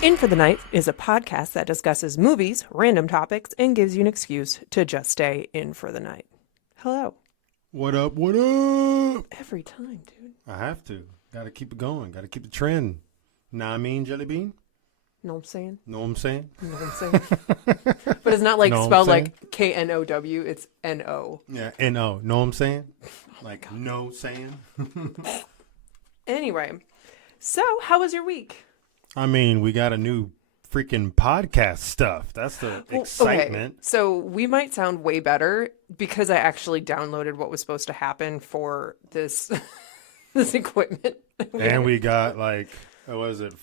In for the Night is a podcast that discusses movies, random topics, and gives you an excuse to just stay in for the night. Hello. What up? What up? Every time, dude. I have to. Got to keep it going. Got to keep the trend. Nah, I mean, Jelly Bean? Know what I'm saying? Know what I'm saying? Know what I'm saying? But it's not like Know what I'm spelled saying? like K-N-O-W. It's N-O. Yeah, N-O. Know what I'm saying? Like, no saying? Anyway, so how was your week? I mean, we got a new freaking podcast stuff. That's the excitement. Okay, so we might sound way better because I actually downloaded what was supposed to happen for this this equipment. And we got like, what was it?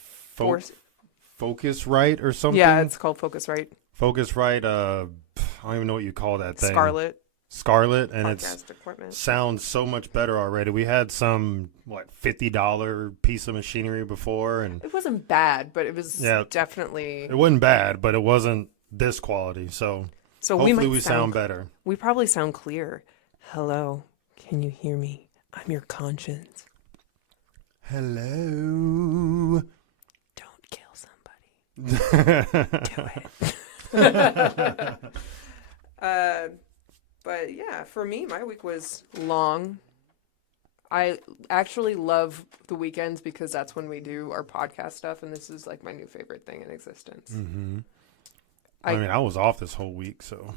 Focusrite or something? Yeah, it's called Focusrite. Focusrite, I don't even know what you call that thing. Scarlett, and podcast equipment. Sounds so much better already. We had some $50 piece of machinery before, and it wasn't bad, but it was definitely. It wasn't bad, but it wasn't this quality. So hopefully we sound better. We probably sound clear. Hello, can you hear me? I'm your conscience. Hello. Don't kill somebody. Do it. But yeah, for me, my week was long. I actually love the weekends because that's when we do our podcast stuff, and this is like my new favorite thing in existence. Mm-hmm. I mean, I was off this whole week, so.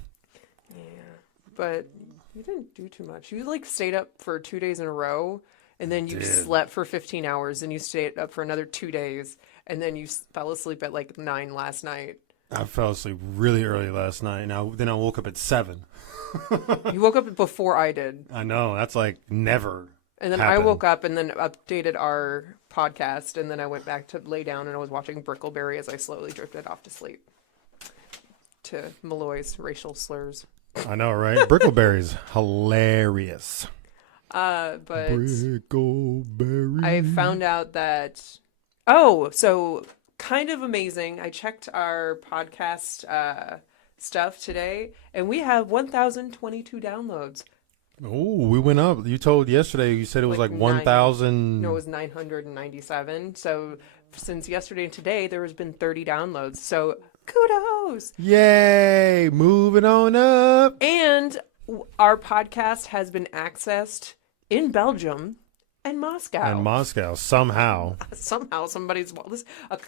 Yeah, but you didn't do too much. You like stayed up for 2 days in a row, and then you slept for 15 hours, and you stayed up for another 2 days, and then you fell asleep at like 9 last night. I fell asleep really early last night, and then I woke up at 7. You woke up before I did. I know. That's like never. And then happened. I woke up and then updated our podcast, and then I went back to lay down and I was watching Brickleberry as I slowly drifted off to sleep. To Malloy's racial slurs. I know, right? Brickleberry's hilarious. But Brickleberry. I found out that so kind of amazing. I checked our podcast stuff today, and we have 1,022 downloads. Oh, we went up. You told yesterday, you said it was like 1,000. No, it was 997. So since yesterday and today, there has been 30 downloads. So kudos. Yay. Moving on up. And our podcast has been accessed in Belgium and Moscow. Somehow. Somehow somebody's,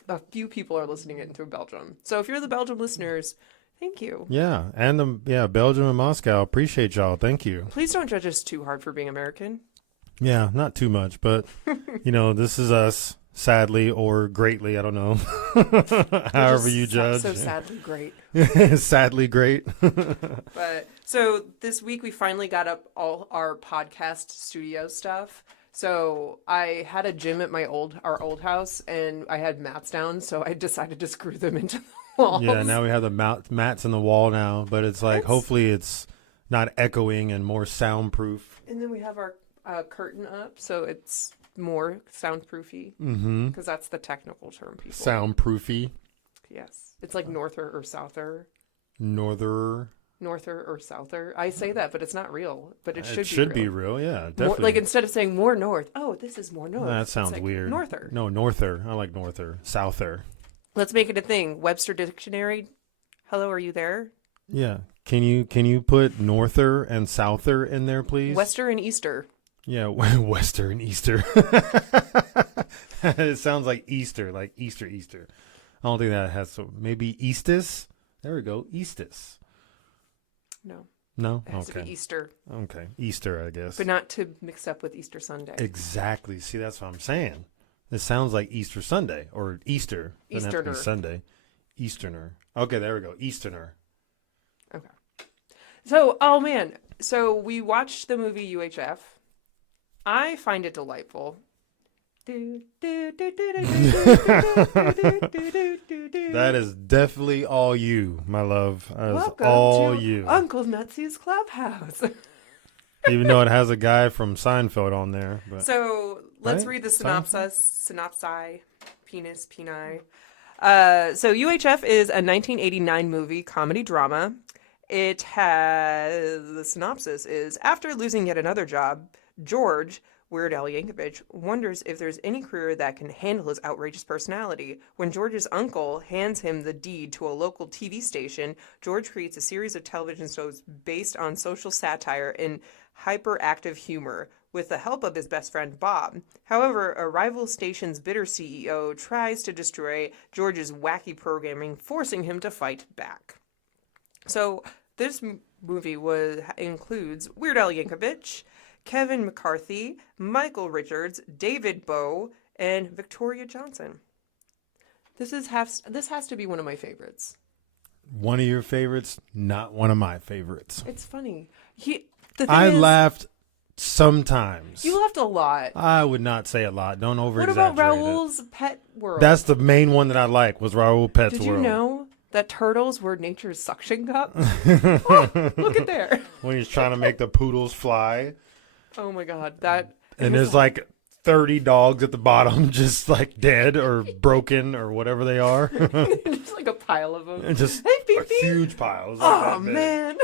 a few people are listening into Belgium. So if you're the Belgium listeners, thank you. Yeah, and Belgium and Moscow. Appreciate y'all. Thank you. Please don't judge us too hard for being American. Yeah, not too much, but this is us, sadly or greatly. I don't know. However you judge. So sadly great. Sadly great. But so this week we finally got up all our podcast studio stuff. So I had a gym at our old house, and I had mats down, so I decided to screw them into the walls. Yeah, now we have the mats in the wall now, but it's like hopefully it's not echoing and more soundproof. And then we have our curtain up, so it's more soundproofy. Mm-hmm. Because that's the technical term, people. Soundproofy. Yes. It's like norther or souther. Norther or souther. I say that, but it's not real. But it should be real. It should be real, yeah, definitely. More, like instead of saying more north, this is more north. That sounds weird. Norther. No, norther. I like norther. Souther. Let's make it a thing. Webster Dictionary. Hello, are you there? Yeah. Can you put norther and souther in there, please? Wester and Easter. Yeah, Wester and Easter. It sounds like Easter, like Easter. I don't think that has maybe Eastus. There we go, Eastus. No? It has to be Easter. Okay, Easter, I guess. But not to mix up with Easter Sunday. Exactly. See, that's what I'm saying. It sounds like Easter Sunday or Easter. Doesn't have to be Sunday. Easterner. Okay, there we go. Easterner. Okay. So, man. So we watched the movie UHF. I find it delightful. That is definitely all you, my love. That is Welcome all to you. Uncle Nutsy's Clubhouse. Even though it has a guy from Seinfeld on there. But, so let's read the synopsis. Penis, peni. So UHF is a 1989 movie comedy drama. It has, the synopsis is, after losing yet another job, George, Weird Al Yankovic wonders if there's any career that can handle his outrageous personality. When George's uncle hands him the deed to a local TV station, George creates a series of television shows based on social satire and hyperactive humor, with the help of his best friend Bob. However, a rival station's bitter CEO tries to destroy George's wacky programming, forcing him to fight back. So this movie includes Weird Al Yankovic, Kevin McCarthy, Michael Richards, David Bowie, and Victoria Johnson. This has to be one of my favorites. One of your favorites, not one of my favorites. It's funny. I laughed sometimes. You laughed a lot. I would not say a lot. Don't over What exaggerate about Raul's Pet World? That's the main one that I like, was Raul Pet's Did World. you know that turtles were nature's suction cup? Oh, look at there. When he's trying to make the poodles fly. Oh my God. And there's like 30 dogs at the bottom just like dead or broken or whatever they are. Just like a pile of them. And just hey, beep, beep. huge piles. Oh, man.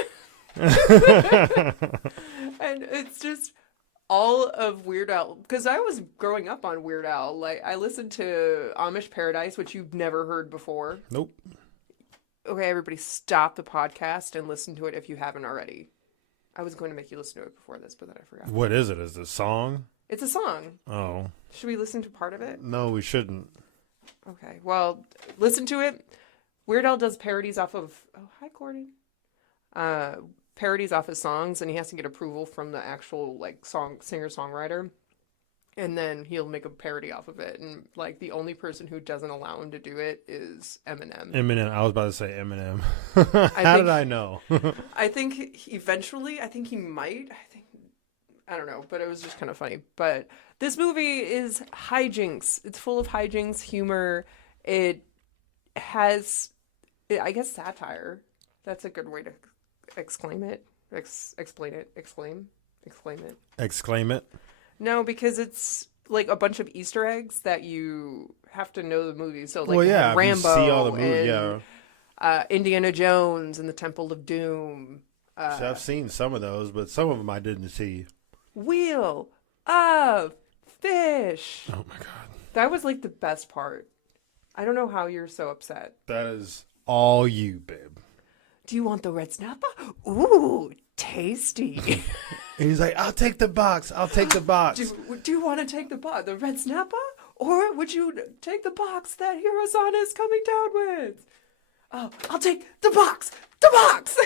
And it's just all of Weird Al, because I was growing up on Weird Al. Like, I listened to Amish Paradise, which you've never heard before. Nope. Okay, everybody stop the podcast and listen to it if you haven't already. I was going to make you listen to it before this, but then I forgot. What is it? Is it a song? It's a song. Oh. Should we listen to part of it? No, we shouldn't. Okay, well, listen to it. Weird Al does parodies off of... Oh, hi, Gordon. Parodies off his songs, and he has to get approval from the actual like singer-songwriter, and then he'll make a parody off of it. And like the only person who doesn't allow him to do it is Eminem. I was about to say Eminem. Did I know? I think eventually, I think he might. I don't know, but it was just kind of funny. But this movie is hijinks. It's full of hijinks, humor. It has, I guess, satire. That's a good way to exclaim it. Explain it. Exclaim it. Exclaim it. No, because it's like a bunch of Easter eggs that you have to know the movie. So like you Rambo see all the movies, and Indiana Jones and the Temple of Doom. So I've seen some of those, but some of them I didn't see. Wheel of Fish. Oh my God. That was like the best part. I don't know how you're so upset. That is all you, babe. Do you want the red snapper? Ooh, tasty. And he's like, I'll take the box. Do you want to take the red snapper? Or would you take the box that Hiro-san is coming down with? Oh, I'll take the box. The box.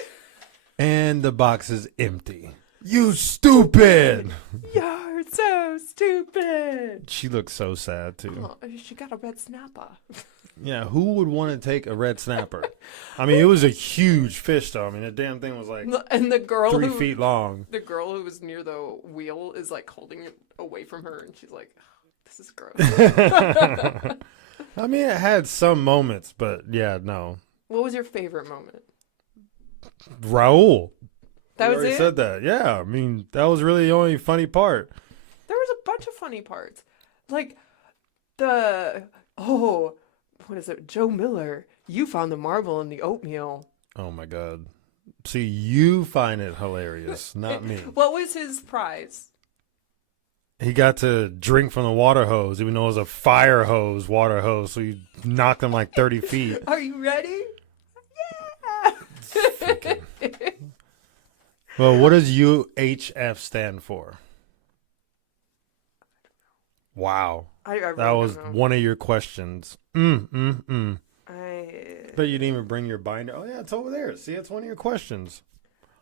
And the box is empty. You stupid. You're so stupid. She looks so sad, too. Oh, she got a red snapper. Yeah, who would want to take a red snapper? I mean, it was a huge fish, though. I mean, the damn thing was like and the girl 3 feet long. The girl who was near the wheel is like holding it away from her, and she's like, oh, this is gross. I mean, it had some moments, but yeah, no. What was your favorite moment? Raul. That was it? Said that. Yeah, I mean, that was really the only funny part. There was a bunch of funny parts. Like, what is it? Joe Miller, you found the marble in the oatmeal. Oh, my God. See, you find it hilarious, not me. What was his prize? He got to drink from the water hose, even though it was a fire hose, water hose, so he knocked him like 30 feet. Are you ready? Yeah! Well, what does UHF stand for? Wow. I really that was don't know. one of your questions. But you didn't even bring your binder. Oh, yeah, it's over there. See, it's one of your questions.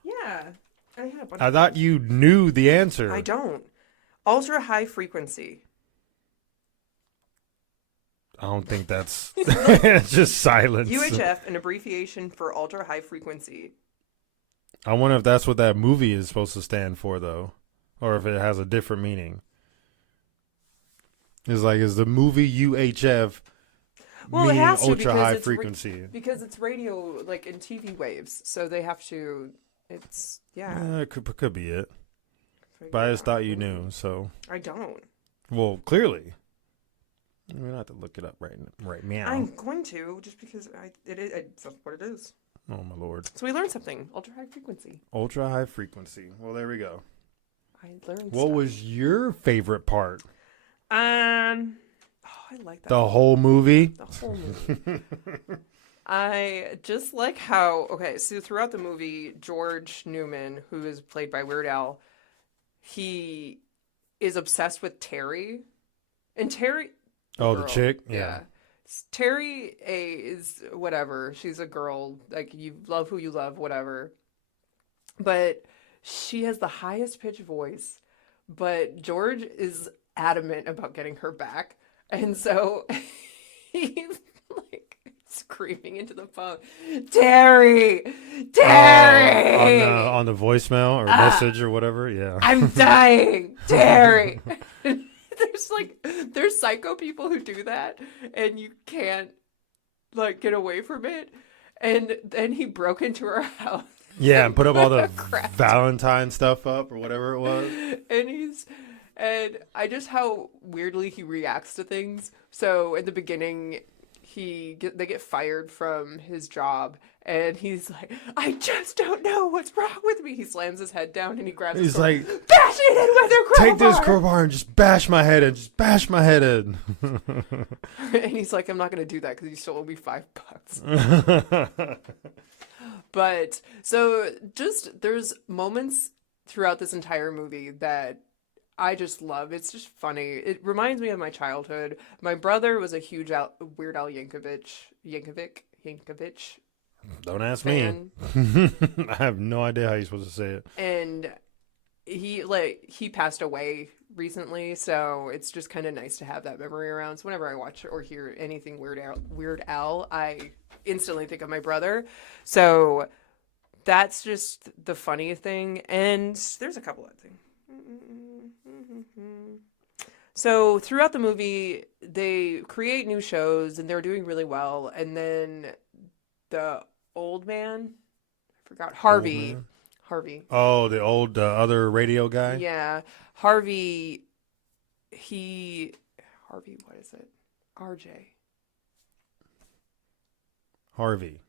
Yeah. I had a bunch I thought you knew the answer. I don't. Ultra high frequency. I don't think that's it's just silence. UHF, an abbreviation for ultra high frequency. I wonder if that's what that movie is supposed to stand for, though, or if it has a different meaning. It's like, is the movie UHF meaning it has to ultra high it's frequency? because it's radio, like in TV waves, so they have to. It's It could be it. But I just thought you knew, so. I don't. Well, clearly. We're going to have to look it up right now. I'm going to, just because that's what it is. Oh, my Lord. So we learned something. Ultra high frequency. Ultra high frequency. Well, there we go. I learned What stuff. was your favorite part? I like that. The whole movie? The whole movie. I just like how, okay, so throughout the movie, George Newman, who is played by Weird Al, he is obsessed with Terry. And Terry, The girl, chick? Yeah. Terry is whatever. She's a girl. Like, you love who you love, whatever. But she has the highest pitched voice. But George is adamant about getting her back. And so he's like screaming into the phone, Terry! Terry! On the voicemail or message or whatever? Yeah. I'm dying! Terry! There's psycho people who do that, and you can't, like, get away from it. And then he broke into her house. Yeah, and put up all the Valentine stuff up or whatever it was. And I just how weirdly he reacts to things. So in the beginning, they get fired from his job, and he's like, I just don't know what's wrong with me. He slams his head down and he grabs his sword, like, bash it in with a crowbar. Take this crowbar and just bash my head in. Just bash my head in. And he's like, I'm not going to do that because you still owe me $5. But so just there's moments throughout this entire movie that I just love. It's just funny. It reminds me of my childhood. My brother was a huge Weird Al Yankovic. Don't ask fan. me. I have no idea how you're supposed to say it. And he passed away recently, so it's just kind of nice to have that memory around. So whenever I watch or hear anything Weird Al, I instantly think of my brother. So that's just the funny thing. And there's a couple other things. So throughout the movie, they create new shows and they're doing really well. And then the old man, I forgot, Harvey. Oh, the old other radio guy? Yeah. Harvey, what is it? RJ. Harvey.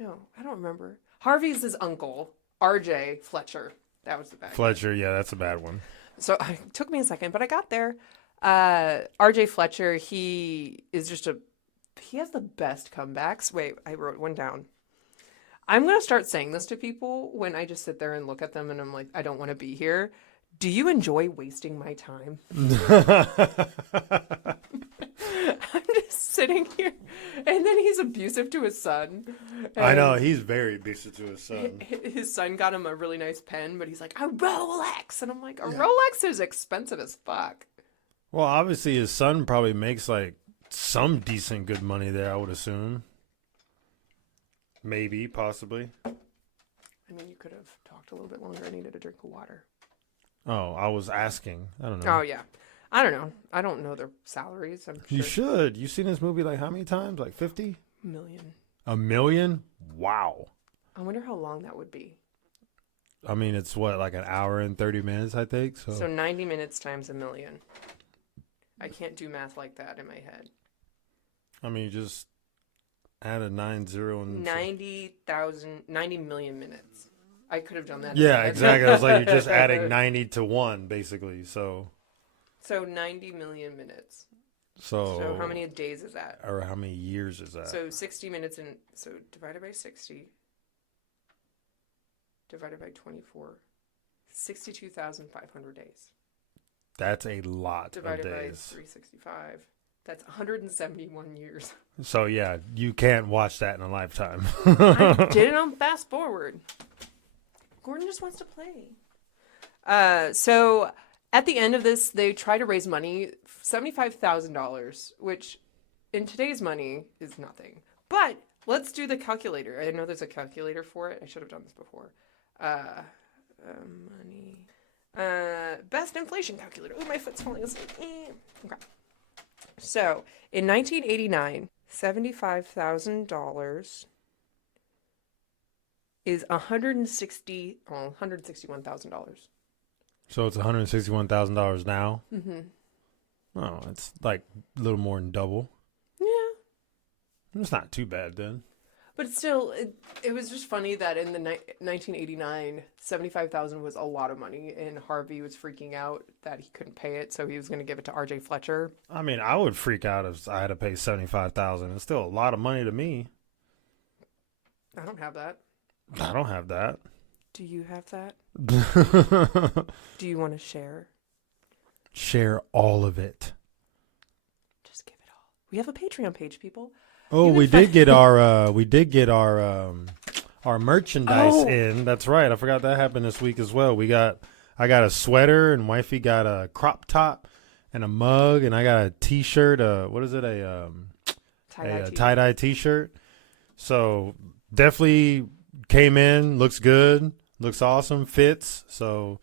No, I don't remember. Harvey's his uncle. RJ Fletcher. That was the bad Fletcher, yeah, that's a bad one. So it took me a second, but I got there. RJ Fletcher, he has the best comebacks. Wait, I wrote one down. I'm going to start saying this to people when I just sit there and look at them and I'm like, I don't want to be here. Do you enjoy wasting my time? I'm just sitting here. And then he's abusive to his son. I know, he's very abusive to his son. His son got him a really nice pen, but he's like, a Rolex. And I'm like, a Rolex is expensive as fuck. Well, obviously his son probably makes like some decent good money there, I would assume. Maybe, possibly. I mean, you could have talked a little bit longer. I needed a drink of water. Oh, I was asking. I don't know. Oh, yeah. I don't know. I don't know their salaries. I'm sure. You should. You've seen this movie like how many times? Like 50? Million. A million? Wow. I wonder how long that would be. I mean, it's what, like an hour and 30 minutes, I think? So 90 minutes times a million. I can't do math like that in my head. I mean, just add a 90 and 90 million minutes. I could have done that. Yeah, exactly. I was like, you're just adding 90 to 1, basically. So 90 million minutes. So how many days is that? Or how many years is that? So 60 minutes so divided by 60 divided by 24. 62,500 days. That's a lot divided of days. Divided by 365. That's 171 years. So, yeah, you can't watch that in a lifetime. I did it on fast forward. Gordon just wants to play. So at the end of this, they try to raise money, $75,000, which in today's money is nothing. But let's do the calculator. I know there's a calculator for it. I should have done this before. Money. Best inflation calculator. Oh, my foot's falling asleep. Okay. So, in 1989, $75,000 is $161,000. So it's $161,000 now? Mm-hmm. Oh, it's like a little more than double. Yeah. It's not too bad then. But still, it was just funny that in the 1989, 75,000 was a lot of money, and Harvey was freaking out that he couldn't pay it, so he was going to give it to R.J. Fletcher. I mean, I would freak out if I had to pay 75,000. It's still a lot of money to me. I don't have that. I don't have that. Do you have that? Do you want to share? Share all of it. Just give it all. We have a Patreon page, people. Oh, we did get our merchandise in. That's right. I forgot that happened this week as well. I got a sweater, and wifey got a crop top and a mug, and I got a t-shirt. What is it? A tie-dye t-shirt. So definitely came in. Looks good. Looks awesome. Fits. So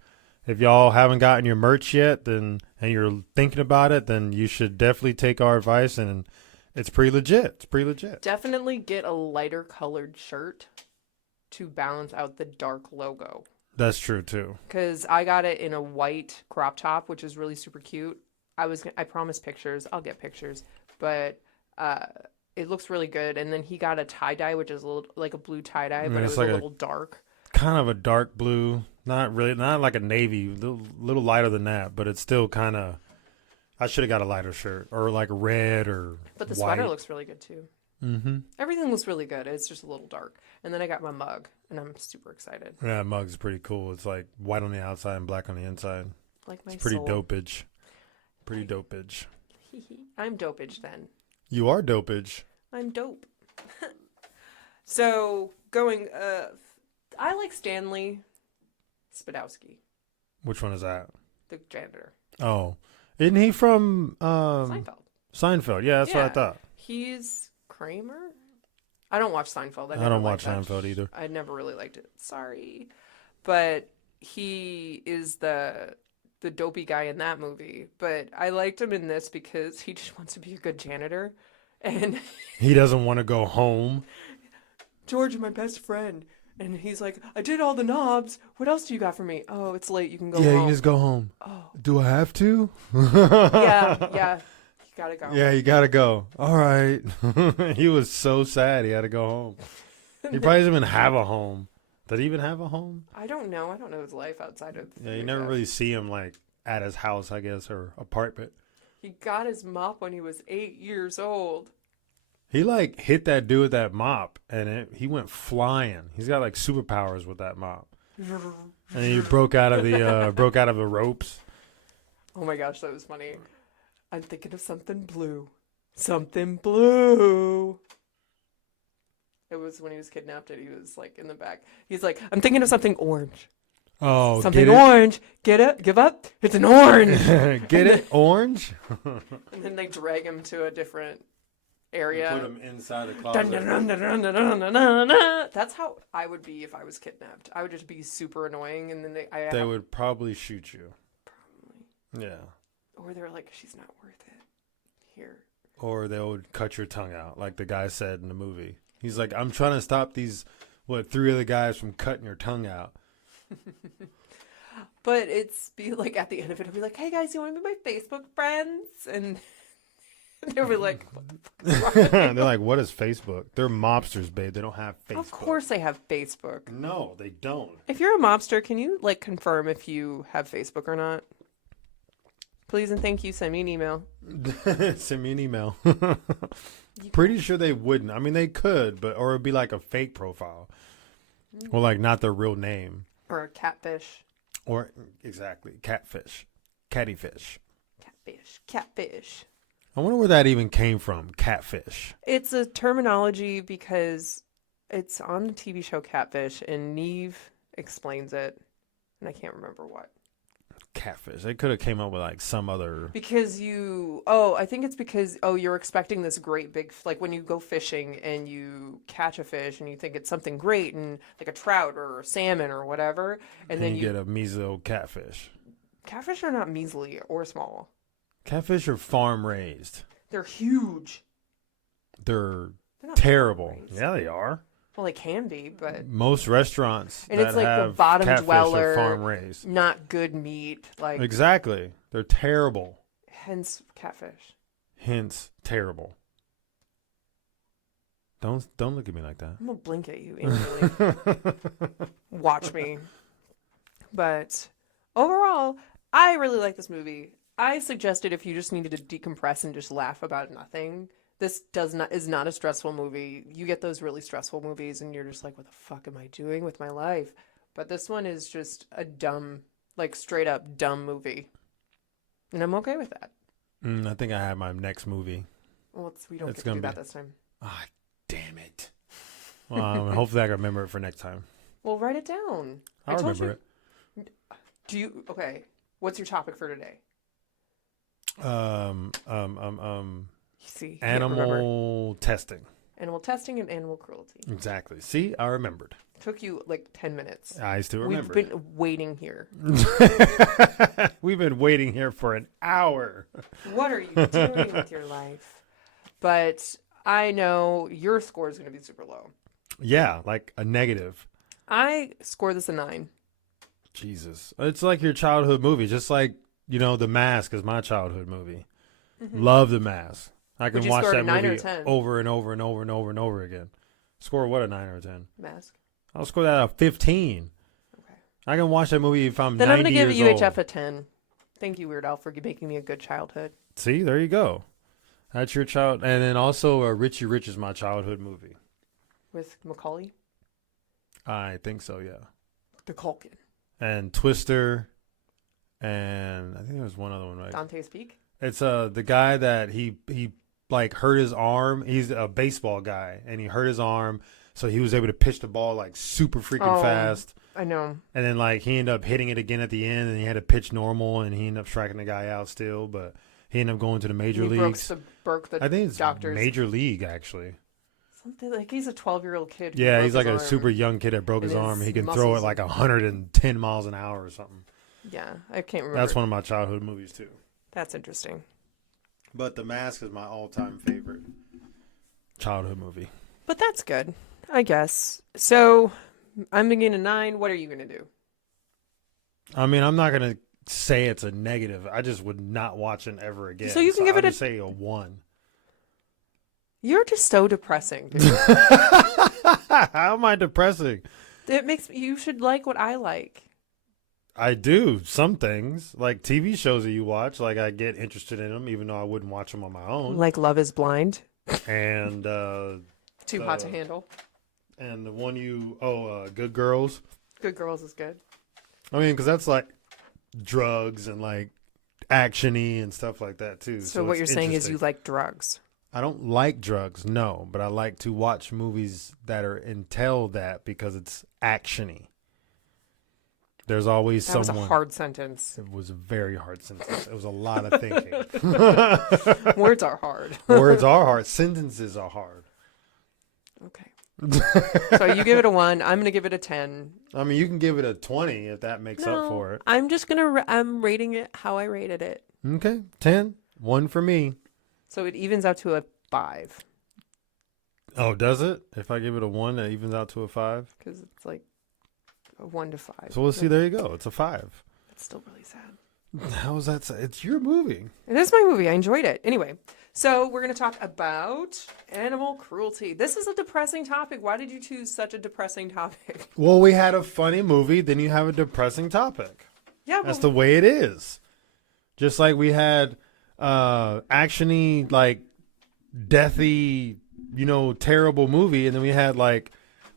if y'all haven't gotten your merch yet, and you're thinking about it, then you should definitely take our advice, and it's pretty legit. It's pretty legit. Definitely get a lighter colored shirt to balance out the dark logo. That's true too. Because I got it in a white crop top, which is really super cute. I promised pictures. I'll get pictures, but it looks really good. And then he got a tie dye, which is a little like a blue tie dye, but it was like a little dark. Kind of a dark blue, not like a navy, little lighter than that, but it's still kind of. I should have got a lighter shirt or like red or. But the white. sweater looks really good too. Mm-hmm. Everything looks really good. It's just a little dark. And then I got my mug, and I'm super excited. Yeah, mug's pretty cool. It's like white on the outside and black on the inside. Like my it's pretty soul. dopage. Pretty dopage. I'm dopage then. You are dopage. I'm dope. So going. I like Stanley Spadowski. Which one is that? The janitor. Oh, isn't he from Seinfeld? Seinfeld, yeah, that's what I thought. He's Kramer. I don't watch Seinfeld. I don't watch Seinfeld either. I never really liked it. Sorry, but he is the dopey guy in that movie. But I liked him in this because he just wants to be a good janitor, and he doesn't want to go home. George, my best friend. And he's like, I did all the knobs. What else do you got for me? Oh, it's late. You can go home. Yeah, you can just go home. Oh. Do I have to? Yeah. You gotta go. Yeah, you gotta go. All right. He was so sad he had to go home. He probably doesn't even have a home. Did he even have a home? I don't know. I don't know his life outside of. Yeah, you never really see him like at his house, I guess, or apartment. He got his mop when he was 8 years old. He like hit that dude with that mop, and he went flying. He's got like superpowers with that mop, and he broke out of the ropes. Oh my gosh, that was funny. I'm thinking of something blue. Something blue. It was when he was kidnapped, and he was like in the back. He's like, I'm thinking of something orange. Oh, something orange. Get it? Give up? It's an orange. Get it? Orange? And then they drag him to a different area. Put him inside the closet. That's how I would be if I was kidnapped. I would just be super annoying, and then they would probably shoot you. Probably. Yeah. Or they're like, she's not worth it. Here. Or they would cut your tongue out, like the guy said in the movie. He's like, I'm trying to stop these, 3 other guys from cutting your tongue out. But be like at the end of it, I'll be like, hey guys, you want to be my Facebook friends? And they'll be like, what the fuck is wrong? They're like, what is Facebook? They're mobsters, babe. They don't have Facebook. Of course they have Facebook. No, they don't. If you're a mobster, can you confirm if you have Facebook or not? Please and thank you. Send me an email. Send me an email. Pretty sure they wouldn't. I mean, they could, or it'd be like a fake profile. Or like not their real name. Or a catfish. Or exactly, catfish. Cattyfish. Catfish. I wonder where that even came from, catfish. It's a terminology because it's on the TV show Catfish, and Neve explains it, and I can't remember what. Catfish. They could have came up with some other. Because I think it's because you're expecting this great big when you go fishing and you catch a fish and you think it's something great and like a trout or a salmon or whatever, and then you get a measly old catfish. Catfish are not measly or small. Catfish are farm raised. They're huge. They're terrible. Yeah, they are. Well, they can be, but most restaurants and it's like the bottom dweller, farm raised, not good meat. Exactly, they're terrible. Hence, catfish. Hence, terrible. Don't look at me like that. I'm gonna blink at you angrily. Watch me. But overall, I really like this movie. I suggested if you just needed to decompress and just laugh about nothing, this is not a stressful movie. You get those really stressful movies and you're just like, what the fuck am I doing with my life? But this one is just a dumb, like straight up dumb movie. And I'm okay with that. I think I have my next movie. Well, we don't get to do that this time. Ah, damn it. Well, hopefully I can remember it for next time. Well, write it down. I'll remember it. Okay, what's your topic for today? See, animal testing. Animal testing and animal cruelty. Exactly. See, I remembered. Took you like 10 minutes. I still remember. We've been waiting here. We've been waiting here for an hour. What are you doing with your life? But I know your score is going to be super low. Yeah, like a negative. I score this a 9. Jesus. It's like your childhood movie. Just like, The Mask is my childhood movie. Mm-hmm. Love The Mask. I can watch that movie over and over and over and over and over again. Score what, a 9 or a 10? Mask. I'll score that a 15. Okay. I can watch that movie if I'm 90 years old. Then I'm going to give UHF a 10. Thank you, Weird Al, for making me a good childhood. See, there you go. That's your child. And then also Richie Rich is my childhood movie. With Macaulay? I think so, yeah. The Culkin. And Twister. And I think there was one other one, right? Dante's Peak? It's the guy that he like hurt his arm. He's a baseball guy, and he hurt his arm, so he was able to pitch the ball like super freaking fast. I know. And then like he ended up hitting it again at the end, and he had to pitch normal, and he ended up striking the guy out still, but he ended up going to the major leagues. Broke the I think it's doctor's major league actually. Something like he's a 12-year-old kid. Yeah, he's like a super young kid that broke his arm. He can throw it like 110 miles an hour or something. Yeah, I can't remember. That's one of my childhood movies too. That's interesting. But The Mask is my all-time favorite childhood movie. But that's good, I guess. So I'm thinking a 9. What are you going to do? I mean, I'm not going to say it's a negative. I just would not watch it ever again. So you can give it say a 1. You're just so depressing, dude. How am I depressing? You should like what I like. I do some things, like TV shows that you watch. Like I get interested in them, even though I wouldn't watch them on my own. Like Love Is Blind, and Too Hot to Handle, and the one Good Girls. Good Girls is good. I mean, because that's like drugs and like actiony and stuff like that too. So what you're saying is you like drugs. I don't like drugs, no, but I like to watch movies that entail that because it's actiony. There's always someone. That was a hard sentence. It was a very hard sentence. It was a lot of thinking. Words are hard. Words are hard. Sentences are hard. Okay. So you give it a 1. I'm going to give it a 10. I mean, you can give it a 20 if that makes up for it. I'm just going to, I'm rating it how I rated it. Okay. 10. 1 for me. So it evens out to a 5. Oh, does it? If I give it a 1, that evens out to a 5? Because it's like a 1 to 5. So we'll see. There you go. It's a 5. That's still really sad. How is that? It's your movie. It is my movie. I enjoyed it. Anyway, so we're going to talk about animal cruelty. This is a depressing topic. Why did you choose such a depressing topic? Well, we had a funny movie. Then you have a depressing topic. Yeah. That's the way it is. Just like we had actiony, like deathy, terrible movie. And then we had like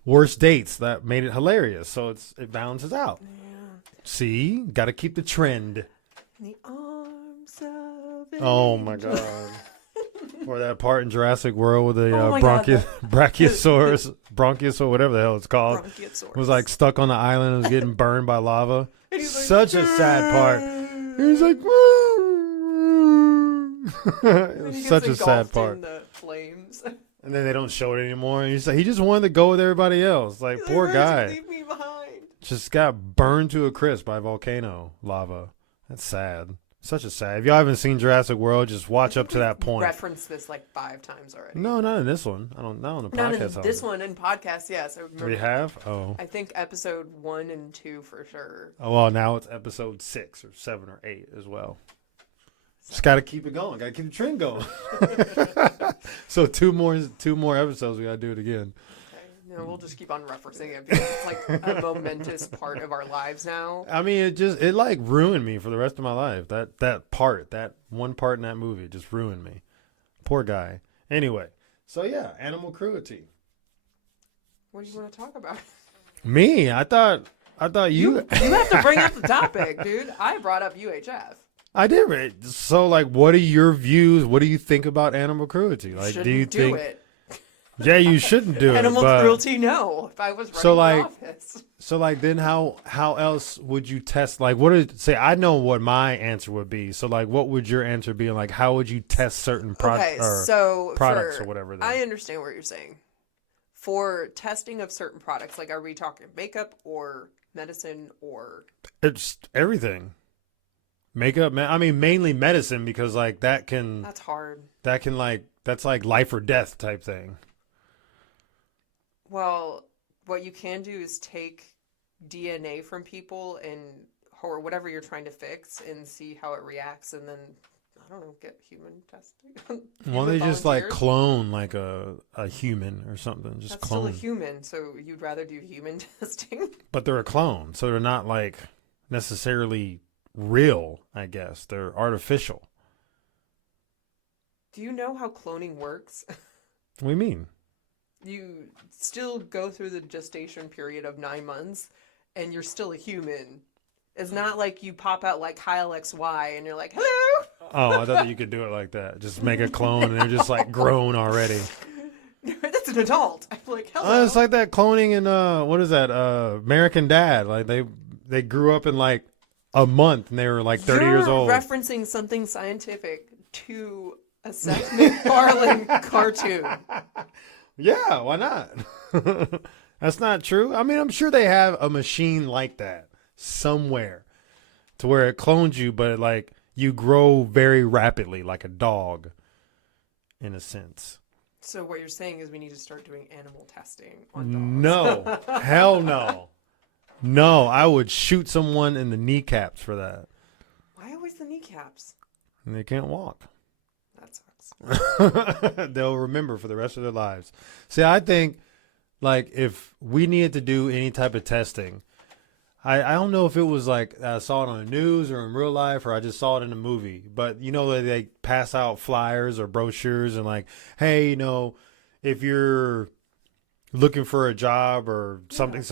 worst dates that made it hilarious. So it balances out. Yeah. See, got to keep the trend. In the arms of an angel. My God. Or that part in Jurassic World with the Brachiosaurus, whatever the hell it's called. It was like stuck on the island and was getting burned by lava. Such a sad part. He's like, it was such a sad part. In the flames. And then they don't show it anymore. And he just wanted to go with everybody else. Like, poor guy. Leave me behind. Just got burned to a crisp by volcano lava. That's sad. Such a sad. If y'all haven't seen Jurassic World, just watch up to that point. Referenced this like 5 times already. No, not in this one. Not on the podcast. Not in this one. In podcast, yes. I remember. We have? Oh. I think episode 1 and 2 for sure. Oh, well, now it's episode 6 or 7 or 8 as well. Just got to keep it going. Got to keep the trend going. So two more episodes. We got to do it again. Okay. No, we'll just keep on referencing it because it's like a momentous part of our lives now. I mean, it like ruined me for the rest of my life. That one part in that movie just ruined me. Poor guy. Anyway, so yeah, animal cruelty. What do you want to talk about? Me? I thought you. You have to bring up the topic, dude. I brought up UHF. I did. Right? So, like, what are your views? What do you think about animal cruelty? Like, Shouldn't do you think? it. Yeah, you shouldn't do Animal it. cruelty, no. If I was running So, like, for office. So, like, then how else would you test? Like, I know what my answer would be. So, like, what would your answer be? Like, how would you test certain products or whatever? I understand what you're saying. For testing of certain products, like, are we talking makeup or medicine or? It's everything. Makeup, I mean, mainly medicine because, like, That's hard. That's like life or death type thing. Well, what you can do is take DNA from people or whatever you're trying to fix and see how it reacts, and then I don't know, get human testing. Well, they just like clone like a human or something. Just That's clone. still a human, so you'd rather do human testing. But they're a clone, so they're not like necessarily real. I guess they're artificial. Do you know how cloning works? What do you mean? You still go through the gestation period of 9 months, and you're still a human. It's not like you pop out like Kyle XY and you're like, hello! Oh, I thought that you could do it like that. Just make a clone and they're just like grown already. That's an adult. I'm like, hello. It's like that cloning in what is that? American Dad. Like they grew up in like a month and they were like 30 years old. You're referencing something scientific to a Seth MacFarlane cartoon. Yeah, why not? That's not true. I mean, I'm sure they have a machine like that somewhere to where it clones you, but like you grow very rapidly like a dog in a sense. So what you're saying is we need to start doing animal testing on No, dogs. hell no. No, I would shoot someone in the kneecaps for that. Why always the kneecaps? And they can't walk. That sucks. They'll remember for the rest of their lives. See, I think like if we needed to do any type of testing, I don't know if it was like I saw it on the news or in real life or I just saw it in a movie, but you know, they pass out flyers or brochures and like, hey, you know, if you're looking for a job or something,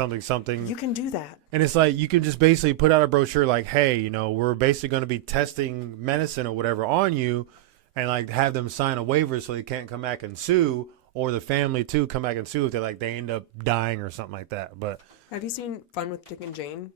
You can do that. and it's like you can just basically put out a brochure like, hey, you know, we're basically going to be testing medicine or whatever on you, and like have them sign a waiver so they can't come back and sue, or the family too come back and sue if they end up dying or something like that. But Have you seen Fun with Dick and Jane?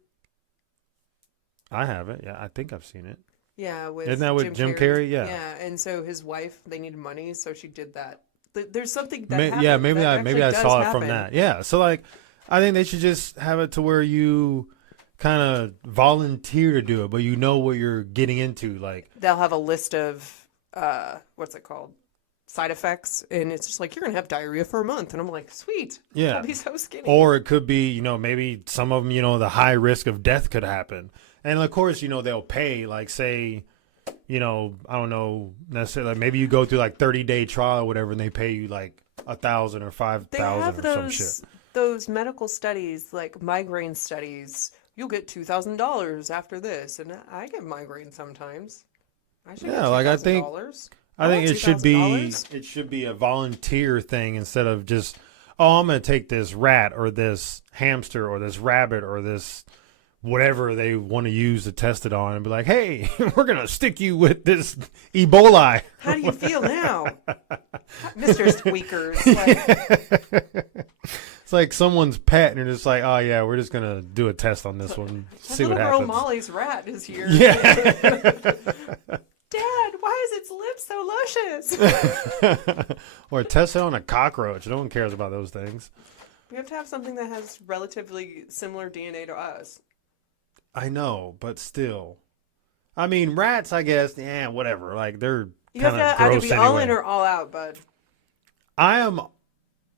I haven't. Yeah, I think I've seen it. Yeah, Isn't that with Jim Carrey? Yeah. Yeah, and so his wife, they needed money, so she did that. There's something that Yeah, happens maybe that I actually saw does it from happen. that. Yeah, so like I think they should just have it to where you kind of volunteer to do it, but you know what you're getting into. Like They'll have a list of what's it called? Side effects, and it's just like you're gonna have diarrhea for a month, and I'm like, sweet, Yeah. I'll be so skinny. Or it could be, you know, maybe some of them, you know, the high risk of death could happen. And of course, you know, they'll pay, like, say, you know, I don't know necessarily, like maybe you go through like 30-day trial or whatever, and they pay you like $1,000 or They have $5,000 or some shit. those medical studies, like migraine studies. You'll get $2,000 after this, and I get migraine sometimes. I should Yeah, get like, I $2,000. I think want it should be a volunteer thing instead of just, oh, I'm going to take this rat or this hamster or this rabbit or this whatever they want to use to test it on and be like, hey, we're going to stick you with this Ebola. How do you feel now, Mr. Squeakers? Like, It's like someone's pet and they're just like, oh, yeah, we're just going to do a test on this one, see what little girl happens. Molly's rat is here. Yeah. Dad, why is its lips so luscious? Or test it on a cockroach. No one cares about those things. We have to have something that has relatively similar DNA to us. I know, but still. I mean, rats, I guess, yeah, whatever. Like, they're You have kind of to either gross be anyway. all in or all out, bud. I am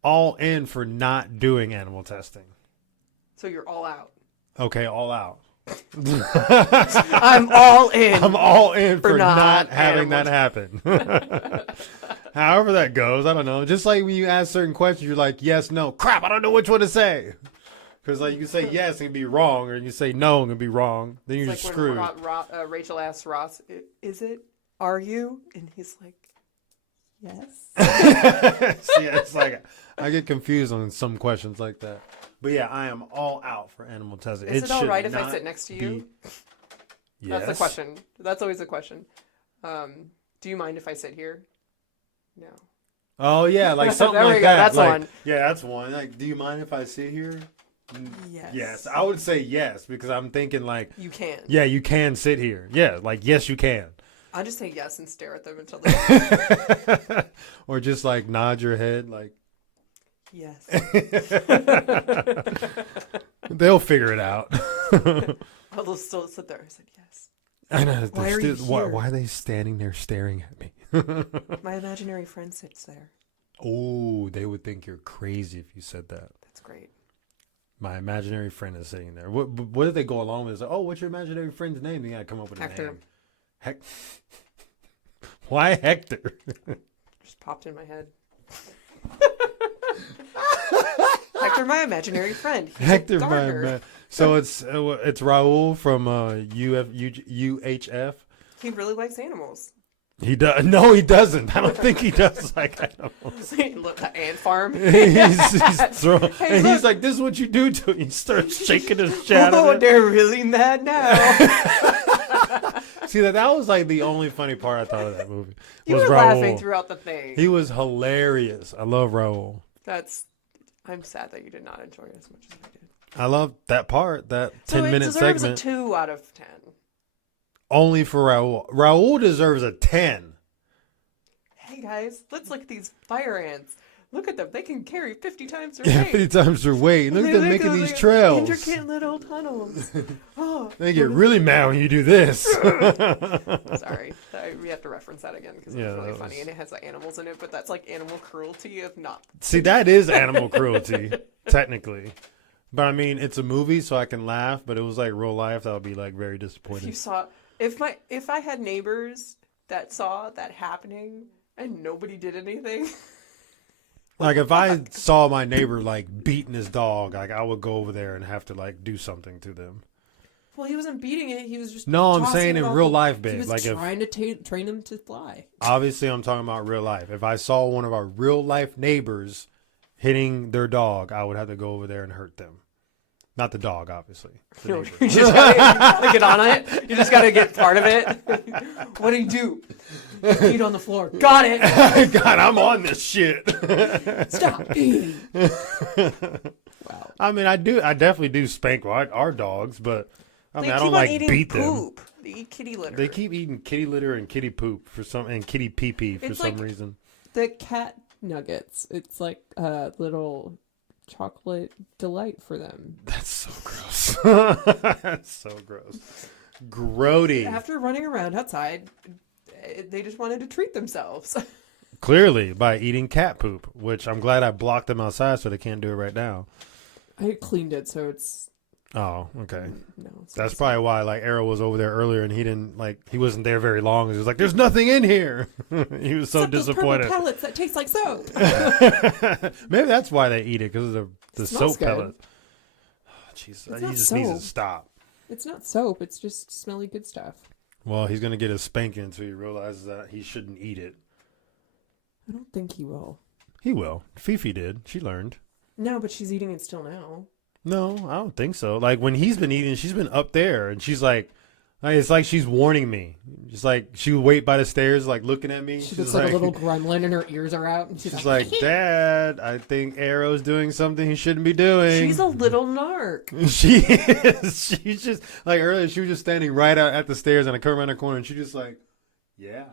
all in for not doing animal testing. So you're all out. Okay, all out. I'm all in. I'm all in for not not having animals. that happen. However that goes, I don't know. Just like when you ask certain questions, you're like, yes, no. Crap, I don't know which one to say. Because like you can say yes and it can be wrong, or you can say no and it can be wrong. Then you're It's just like when screwed. Rachel asks Ross, "Is it? Are you?" And he's like, "Yes." See, it's like I get confused on some questions like that. But yeah, I am all out for animal testing. Is it all should right if I not sit next to you? Yes. That's the question. That's always the question. Do you mind if I sit here? No. Oh yeah, like something There we like go, that. that's like, one. Yeah, that's one. Like, do you mind if I sit here? Yes. Yes, I would say yes because I'm thinking like, You can. yeah, you can sit here. Yeah, like yes, you can. I'll just say yes and stare at them until they. Or just like nod your head, like Yes. they'll figure it out. I'll still sit there. I said yes. I know. Why are you here? Why are they standing there staring at me? My imaginary friend sits there. Oh, they would think you're crazy if you said that. That's great. My imaginary friend is sitting there. What if they go along with it? Like, oh, what's your imaginary friend's name? You gotta come up with Hector. a name. Why Hector? Just popped in my head. Hector, my imaginary friend. He's Hector, a gardener. So it's Raul from UHF. He really likes animals. He does. No, he doesn't. I don't think he does like animals. Look, the ant farm. he's throwing, Hey, and look. he's like, "This is what you do to." He starts shaking his shadow. Oh, they're really mad now. See that was like the only funny part I thought of that movie. You was were Raul. laughing throughout the thing. He was hilarious. I love Raul. I'm sad that you did not enjoy it as much as I did. I love that part. That So 10-minute it deserves segment. a 2 out of 10. Only for Raul. Raul deserves a 10. Hey guys, let's look at these fire ants. Look at them. They can carry 50 times their Yeah, weight. 50 times their weight. Look at them making these like trails. Intricate little tunnels. Oh, They get really mad when you do this. sorry. We have to reference that again because it Yeah, was really that funny was- and it has animals in it, but that's like animal cruelty of not. See, that is animal cruelty, technically. But I mean, it's a movie, so I can laugh. But it was like real life. That would be like very If you disappointing. saw, if I had neighbors that saw that happening and nobody did anything. Like if I saw my neighbor like beating his dog, like I would go over there and have to like do something to them. Well, he wasn't beating it. He was just. No, I'm tossing saying it in off real the- life, He babe. was Like if trying to train him to fly. obviously I'm talking about real life. If I saw one of our real life neighbors hitting their dog, I would have to go over there and hurt them. Not the dog, obviously. The No, neighbor. you just gotta get on it. You just gotta get part of it. What do you do? Feet on the floor. Got it. God, I'm on this shit. Stop eating. Wow. I mean, I definitely do spank our dogs, but I mean, They I keep don't on like eating beat them. poop. They eat kitty litter. They keep eating kitty litter and kitty poop and kitty pee pee for It's some like- reason. The cat nuggets. It's like a little chocolate delight for them. That's so gross. That's so gross. Grody. After running around outside, they just wanted to treat themselves. Clearly by eating cat poop, which I'm glad I blocked them outside so they can't do it right now. I cleaned it, so it's Oh, okay. no. It's That's not- probably why like Arrow was over there earlier and he wasn't there very long. He was like, "There's nothing in here." He was so Except those disappointed. purple pellets that taste like soap. Maybe that's why they eat it, because of the Smells soap good. pellet. Oh, jeez, It's he not just needs to soap. stop. It's not soap. It's just smelly good stuff. Well, he's gonna get a spanking until he realizes that he shouldn't eat it. I don't think he will. He will. Fifi did. She learned. No, but she's eating it still now. No, I don't think so. Like when he's been eating, she's been up there, and she's like it's like she's warning me. Just like she would wait by the stairs, like looking at me. She She's looks like a little gremlin and her ears are out. And she's She's like, like, "Dad, I think Arrow's doing something he shouldn't be doing." She's a little narc. She is. She's just like earlier. She was just standing right out at the stairs, and I come around the corner, and she just like, "Yeah,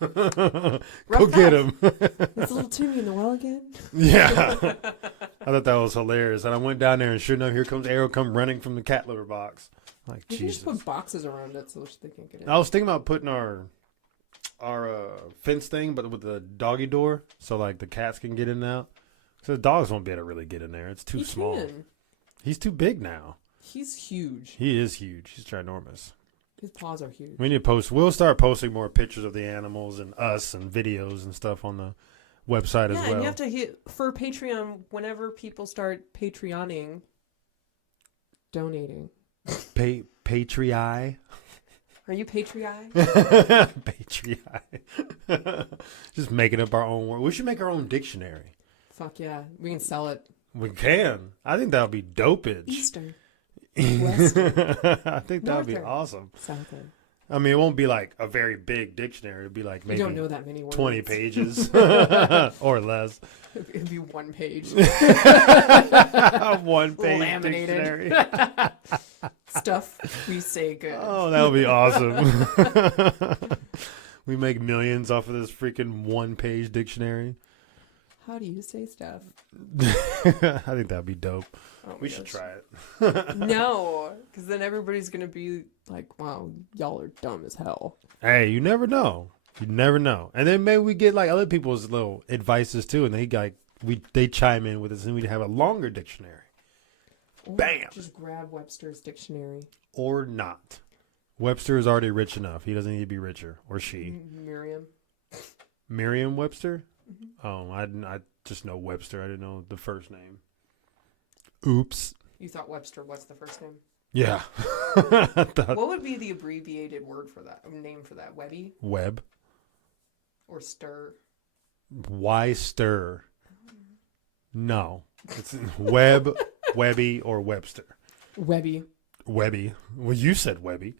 go get him." Is little Timmy in the well again? Yeah, I thought that was hilarious, and I went down there, and sure enough, here comes Arrow, come running from the cat litter box. Like You can just Jesus. put boxes around it so they can't get in. I was thinking about putting our fence thing, but with the doggy door, so like the cats can get in and out. So the dogs won't be able to really get in there. It's too He small. can. He's too big now. He's huge. He is huge. He's ginormous. His paws are huge. We need to post. We'll start posting more pictures of the animals and us and videos and stuff on the website as well. Yeah, and you have to hit for Patreon whenever people start Patreoning. Donating. Patreon. Are you Patreon? Patreon. Just making up our own word. We should make our own dictionary. Fuck yeah. We can sell it. We can. I think that would be dopage. Eastern. I think that would be Northern. awesome. Southern. I mean, it won't be like a very big dictionary. It'd be like We maybe don't know that many words. 20 pages or less. It'd be 1 page. One page Laminated. dictionary. Stuff we say good. Oh, that would be awesome. We make millions off of this freaking 1-page dictionary. How do you say stuff? I think that'd be dope. Oh my We should gosh. try it. No, because then everybody's gonna be Like, wow, y'all are dumb as hell. Hey, you never know. You never know. And then maybe we get like other people's little advices too, and they chime in with us, and we'd have a longer dictionary. Or Bam! Just grab Webster's dictionary. Or not. Webster is already rich enough. He doesn't need to be richer. Or she. Miriam. Merriam-Webster? Mm-hmm. Oh, I just know Webster. I didn't know the first name. Oops. You thought Webster. What's the first name? Yeah. I thought What would be the abbreviated word for that? Name for that? Webby Web. or Stir? Why stir? No. It's Web, Webby, or Webster. Webby. Webby. Well, you said Webby.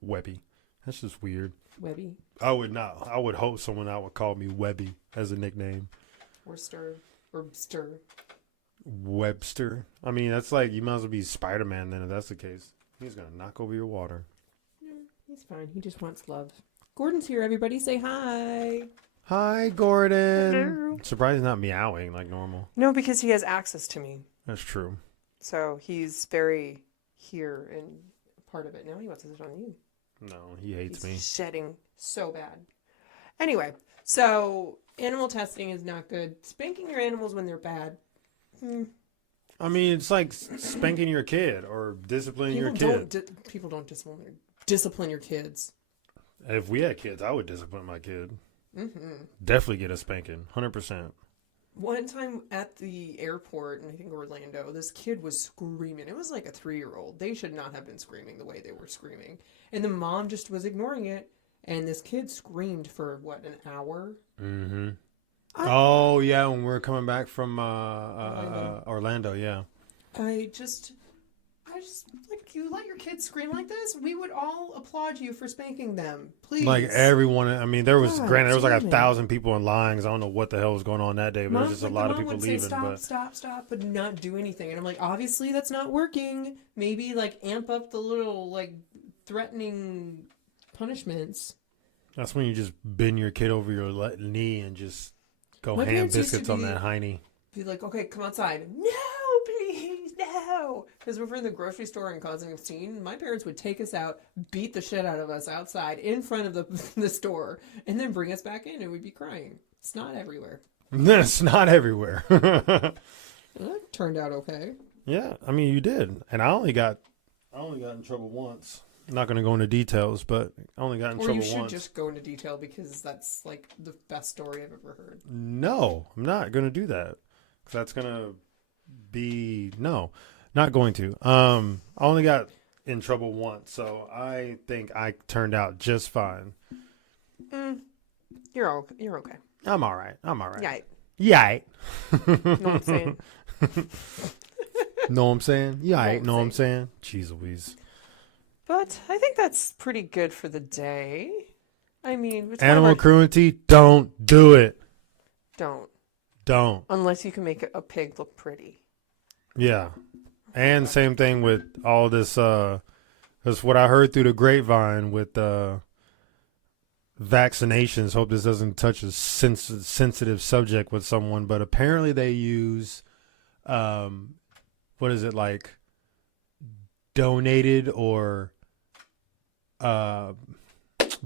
Webby. That's just weird. Webby. I would hope someone out would call me Webby as a nickname. Or Stir. Or Stir. Webster. I mean, that's like, you might as well be Spider-Man then if that's the case. He's going to knock over your water. He's fine. He just wants love. Gordon's here, everybody. Say hi. Hi, Gordon. Hello. Surprised he's not meowing like normal. No, because he has access to me, That's true. so he's very here and part of it. Now he wants to sit on you. No, he hates He's me. shedding so bad. Anyway, so animal testing is not good. Spanking your animals when they're bad. I mean, it's like spanking your kid or disciplining your kid. People don't discipline your kids. If we had kids, I would discipline my kid. Mm-hmm. Definitely get a spanking. 100%. One time at the airport in I think Orlando, this kid was screaming. It was like a 3-year-old. They should not have been screaming the way they were screaming. And the mom just was ignoring it. And this kid screamed for, what, an hour? Mm-hmm. Oh, yeah, when we were coming back from Orlando, yeah. I just, like, you let your kids scream like this? We would all applaud you for spanking them. Please. Like everyone, I mean, there was, God granted, there was like damn it. 1,000 people in line 'cause I don't know what the hell was going on that day, but there was just a lot of people would leaving. say, stop, But stop, but not do anything. And I'm like, obviously that's not working. Maybe, like, amp up the little, like, threatening punishments. that's when you just bend your kid over your knee and just go My ham parents used to biscuits on be- that hiney. Be like, okay, come outside. No, please, no. Because if we're in the grocery store and causing a scene, my parents would take us out, beat the shit out of us outside in front of the store, and then bring us back in and we'd be crying. It's not everywhere. It's not everywhere. Well, that turned out okay. Yeah, I mean, you did. And I only got in trouble once. I'm not going to go into details, but I only got in Or trouble you should once. just go into detail because that's like the best story I've ever heard. No, I'm not going to do that. 'Cause that's going to be not going to. I only got in trouble once, so I think I turned out just fine. You're okay. I'm all right. Yeah, Yeah. know what I'm saying? Know what I'm saying? Yeah, Know what I'm know what I'm saying? Jeez Louise. But I think that's pretty good for the day. I mean, it's Animal whatever. cruelty, don't do it. Don't. Unless you can make a pig look pretty. Yeah. And same thing with all this, that's what I heard through the grapevine with vaccinations. Hope this doesn't touch a sensitive subject with someone, but apparently they use, what is it, like donated or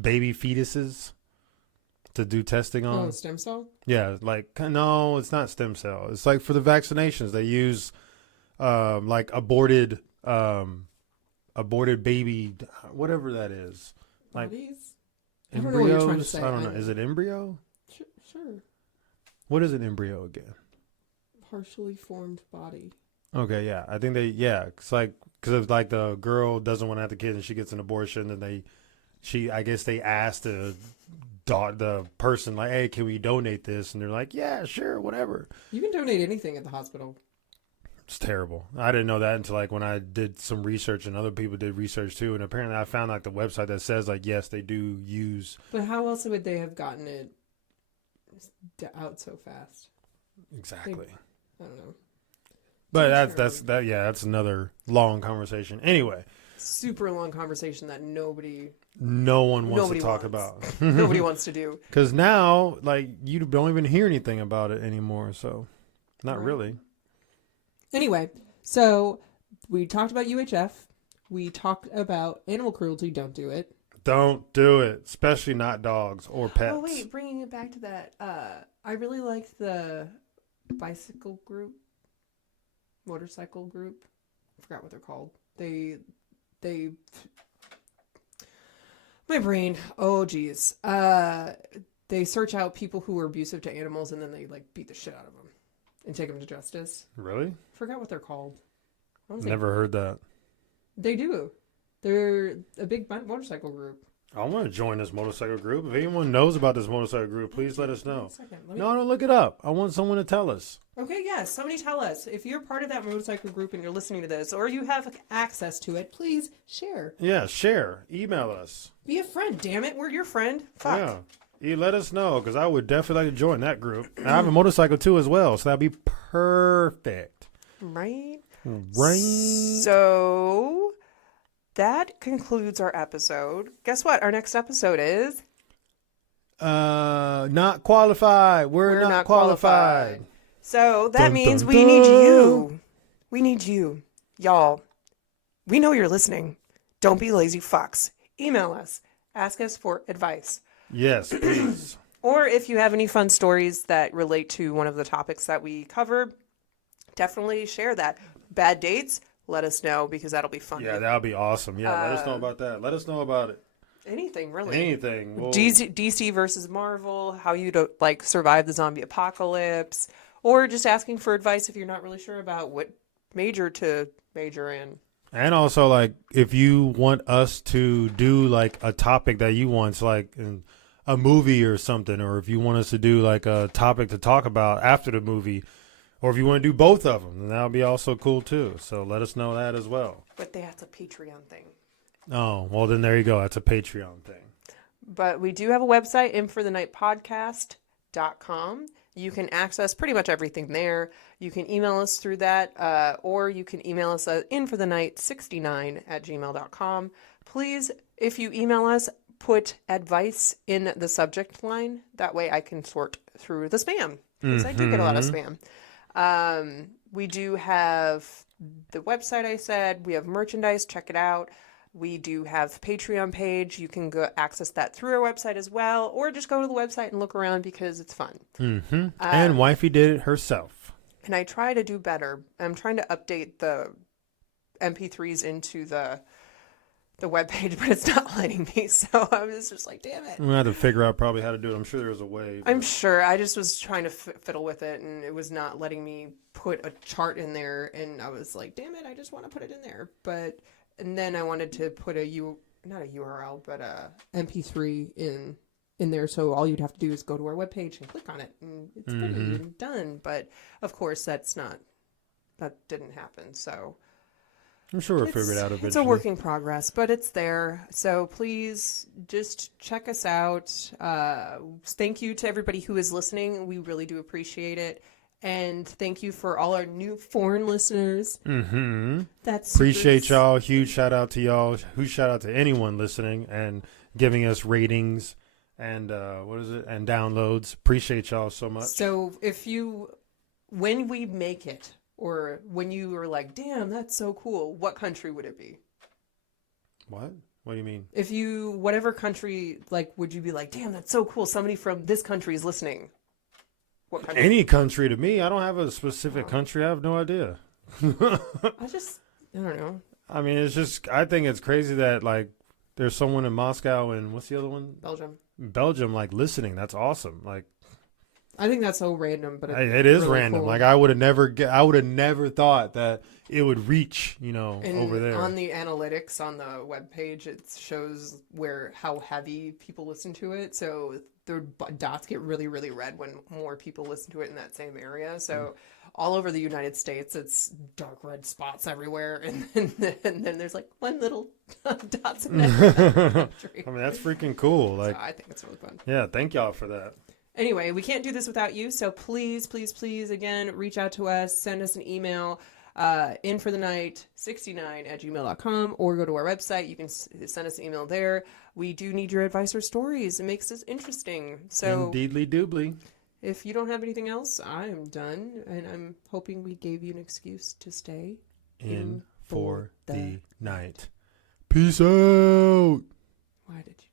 baby fetuses to do testing on. Oh, stem cell? Yeah, like, no, it's not stem cell. It's like for the vaccinations, they use like aborted aborted baby, whatever that is. Like Bodies? I don't know what you're trying to embryos? say. I don't know. Is it embryo? Sure. What is an embryo again? Partially formed body. Okay, yeah. I think it's like, because if like the girl doesn't want to have the kid and she gets an abortion, then I guess they asked the person, like, hey, can we donate this? And they're like, yeah, sure, whatever. You can donate anything at the hospital. It's terrible. I didn't know that until like when I did some research and other people did research too. And apparently I found like the website that says like, yes, they do use. But how else would they have gotten it out so fast? Exactly. I don't know. But that's another long conversation. Anyway. Super long conversation that no one wants to talk about. Nobody wants to do. Because now, like, you don't even hear anything about it anymore. So, not really. Anyway, so we talked about UHF. We talked about animal cruelty. Don't do it. Don't do it, especially not dogs or pets. Oh wait, bringing it back to that. I really liked the motorcycle group. I forgot what they're called. They. My brain. Oh geez. They search out people who are abusive to animals and then they like beat the shit out of them and take them to justice. Really? Forgot what they're called. Never heard that. They do. They're a big motorcycle group. I want to join this motorcycle group. If anyone knows about this motorcycle group, please let us know. No, don't look it up. I want someone to tell us. Okay, yes. Somebody tell us. If you're part of that motorcycle group and you're listening to this, or you have access to it, please share. Yeah, share. Email us. Be a friend, damn it. We're your friend. Fuck. Yeah. You let us know, because I would definitely like to join that group. And I have a motorcycle, too, as well, so that'd be perfect. Right? Right. So, that concludes our episode. Guess what? Our next episode is... Not qualified. We're not qualified. So, that means we need you. We need you. Y'all. We know you're listening. Don't be lazy fucks. Email us. Ask us for advice. Yes, please. Or if you have any fun stories that relate to one of the topics that we cover, definitely share that. Bad dates, let us know because that'll be fun. Yeah, that'll be awesome. Yeah, let us know about that. Let us know about it. Anything, really. Anything. We'll... DC versus Marvel, how you like survive the zombie apocalypse, or just asking for advice if you're not really sure about what major to major in. And also, like, if you want us to do, like, a topic that you want, like, in a movie or something, or if you want us to do, like, a topic to talk about after the movie, or if you want to do both of them, then that would be also cool, too. So let us know that as well. But that's a Patreon thing. Oh, well, then there you go. That's a Patreon thing. But we do have a website, infforthenightpodcast.com. You can access pretty much everything there. You can email us through that, or you can email us at inforthenight69@gmail.com. Please, if you email us, put advice in the subject line. That way I can sort through the spam, because I do get a lot of spam. We do have the website I said. We have merchandise. Check it out. We do have Patreon page. You can go access that through our website as well, or just go to the website and look around because it's fun. And Wifey did it herself. And I try to do better. I'm trying to update the MP3s into the webpage, but it's not letting me. So I was just like, damn it. I'm going to have to figure out probably how to do it. I'm sure there's a way. But... I'm sure. I just was trying to fiddle with it, and it was not letting me put a chart in there. And I was like, damn it, I just want to put it in there. And then I wanted to put not a URL, but a MP3 in there. So all you'd have to do is go to our webpage and click on it, and it's pretty and done. But of course, that didn't happen. So I'm sure we'll figure it out eventually. It's a work in progress, but it's there. So please just check us out. Thank you to everybody who is listening. We really do appreciate it. And thank you for all our new foreign listeners. That's appreciate y'all. Huge shout out to y'all. Huge shout out to anyone listening and giving us ratings and and downloads. Appreciate y'all so much. So when we make it, or when you were like, damn, that's so cool, what country would it be? What? What do you mean? Whatever country, like, would you be like, damn, that's so cool, somebody from this country is listening? What country? Any country to me. I don't have a specific country. I have no idea. I don't know. I mean, it's just, I think it's crazy that, like, there's someone in Moscow and what's the other one? Belgium, like, listening. That's awesome. Like, I think that's so random, but it is really random. cool. Like, I would have never thought that it would reach, you know, And over there. on the analytics on the webpage, it shows how heavy people listen to it. So the dots get really, really red when more people listen to it in that same area. So all over the United States, it's dark red spots everywhere. And then there's like one little dots in every country. I mean, that's freaking cool. Like, So I think it's really fun. yeah, thank y'all for that. Anyway, we can't do this without you, so please, please, please, again, reach out to us, send us an email, inforthenight69@gmail.com, or go to our website. You can send us an email there. We do need your advice or stories. It makes us interesting. So Indeedly doobly. if you don't have anything else, I am done, and I'm hoping we gave you an excuse to stay In for the night. Peace out. Why did you?